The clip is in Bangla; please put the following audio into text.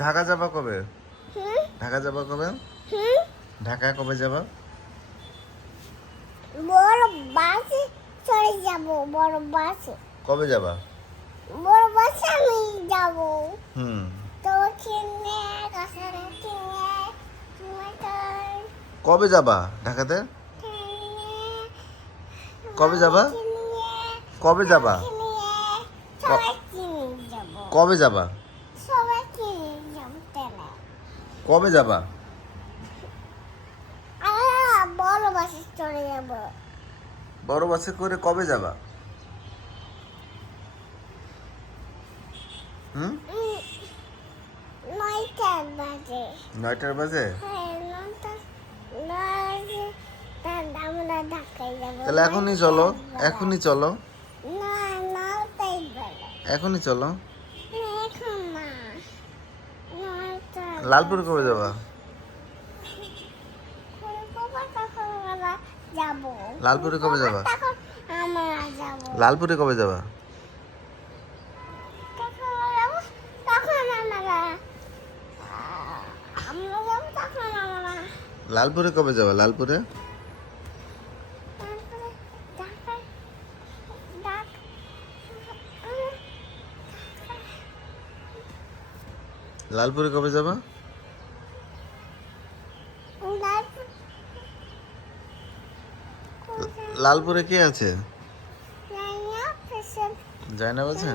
ঢাকা যাবা কবে? হুম ঢাকা যাবা কবে? হুম ঢাকা কবে যাবা? বড় বাসে চড়ে যাব বড় বাসে কবে যাবা? বড় বাসে আমি যাব হুম। তো কিনে কাছারে কিনে টমেটোর কবে যাবা ঢাকাতে? কবে যাবা? কবে যাবা? সবাই কিনে যাব কবে যাবা? সবাই কিনে যাব তেলে কবে যাবা? বড় বাসে চড়ে যাব বড় বাসে করে কবে যাবা? হুম? 9টার বাজে 9টার বাজে? হ্যাঁ 9টা বাজে আমরা ঢাকায় যাব তাহলে এখনই চলো, এখনই চলো, না 9টাই বেলা এখনই চলো। না এখন না 9টা লালপুরে কবে যাবা? তখন আমরা যাব লালপুরে কবে যাবা? তখন আমরা যাব লালপুরে কবে যাবা? তখন আমরা যাব তখন আমরা লালপুরে কবে যাবা? লালপুরে? তারপরে ঢাকায় ঢাক লালপুরে কবে যাবা? লালপুরে কে আছে? জায়নাব আছে?